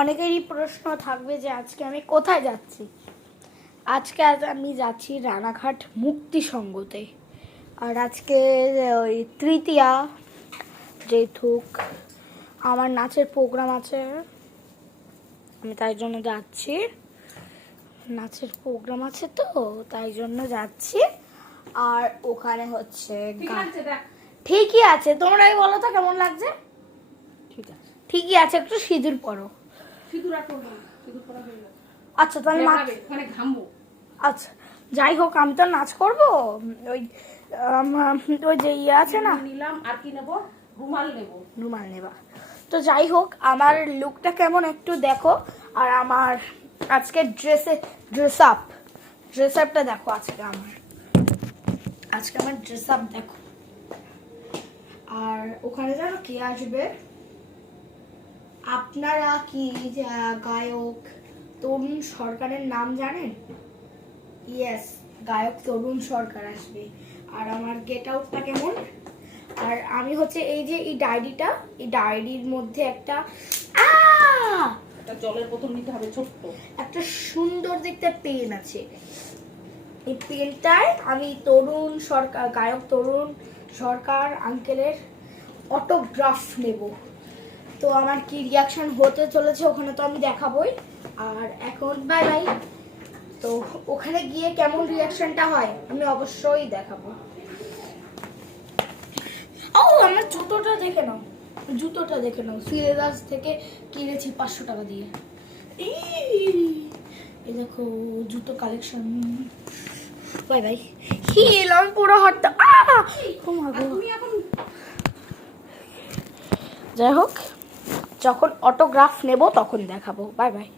অনেকেরই প্রশ্ন থাকবে যে আজকে আমি কোথায় যাচ্ছি। আজকে আমি যাচ্ছি রানাঘাট মুক্তি সংঘতে। আর আজকে ওই তৃতীয়া, যেহেতু আমার নাচের প্রোগ্রাম আছে, আমি তাই জন্য যাচ্ছি। নাচের প্রোগ্রাম আছে তো তাই জন্য যাচ্ছি। আর ওখানে হচ্ছে ঠিকই আছে, তোমরাই বলো তো কেমন লাগছে। ঠিকই আছে, একটু সিঁদুর পরো। আচ্ছা তাহলে আচ্ছা যাই হোক, আমি তো নাচ করবো। ওই ওই যে ইয়ে আছে না, নিলাম আর কি নেবো, রুমাল নেবা। তো যাই হোক, আমার লুকটা কেমন একটু দেখো। আর আমার আজকে ড্রেস আপটা দেখো। আজকে আমার ড্রেস আপ দেখো। আর ওখানে জানো কে আসবে? আপনারা কি গায়ক তরুণ সরকারের নাম জানেন? ইয়েস, গায়ক তরুণ সরকার আসবে। আর আমার গেট আউটটা কেমন? আর আমি হচ্ছে এই যে এই ডায়েরির মধ্যে একটা জলের বোতল নিতে হবে, ছোট্ট একটা সুন্দর দেখতে পেন আছে। এই পেনটায় আমি গায়ক তরুণ সরকার আঙ্কেলের অটোগ্রাফ নেব। তো আমার কি রিয়াকশন হতে চলেছে ওখানে তো আমি দেখাবোই। আর এখন বাই বাই। তো ওখানে গিয়ে কেমন রিয়াকশনটা হয় আমি অবশ্যই দেখাবো। ও আমার জুতোটা দেখে নাও, সিলেদাস থেকে কিনেছি 500 টাকা দিয়ে। এই দেখো জুতো কালেকশন। Bye bye. হিল আমি পুরো হাতটা যাই হোক, যখন অটোগ্রাফ নেব তখন দেখাবো। Bye bye.